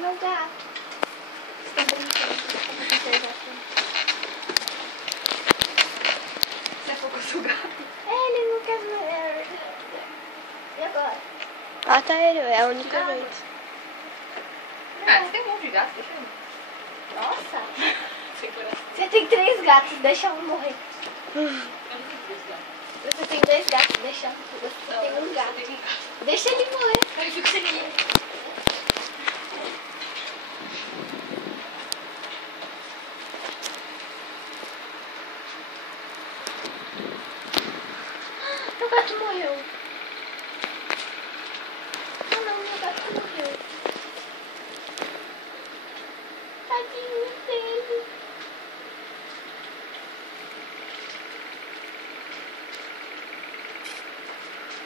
meu gato. Você tá brincando? Você focou seu gato? Ele não quer ver. E agora? Ah, tá ele, é a única jeito. Ah, você tem um monte de gato, deixa eu. Nossa. Sem coração. Você tem 3 gatos, deixa um morrer. Eu não tenho dois gatos. Você tem 2 gatos, deixa um. Você tem um gato. Eu tenho um gato. Deixa ele morrer. Aí eu fico sem ele. Meu gato morreu. Ah não, meu gato morreu. Tadinho dele.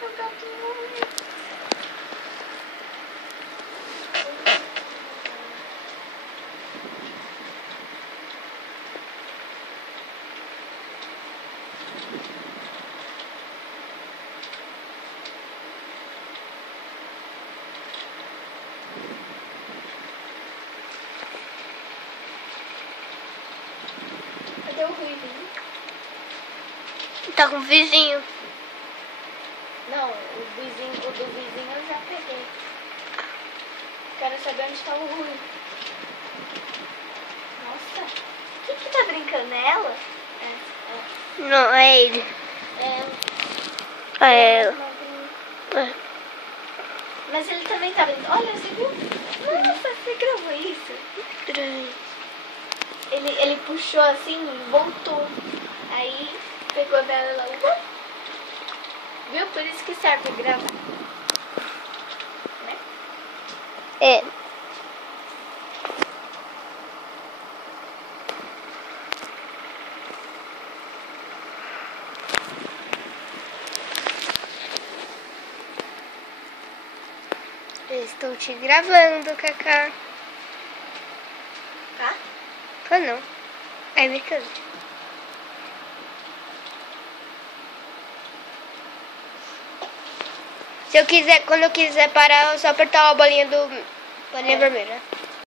Meu gato morreu. Cadê o Ruivinho? Tá com o vizinho. Não, o do vizinho eu já peguei. Quero saber onde está o Rui. Nossa, quem que tá brincando? É ela? Não, é ele. É ela. É ela. Magrinho. Mas ele também tá brincando. Olha, você viu? Nossa, você gravou isso? Estranho. Ele puxou assim e voltou. Aí pegou dela lá. Viu? Por isso que serve gravar. Né? É. Eu estou te gravando, Cacá. Tá? Ah, não. É brincando. Se eu quiser, quando eu quiser parar, é só apertar a bolinha vermelha.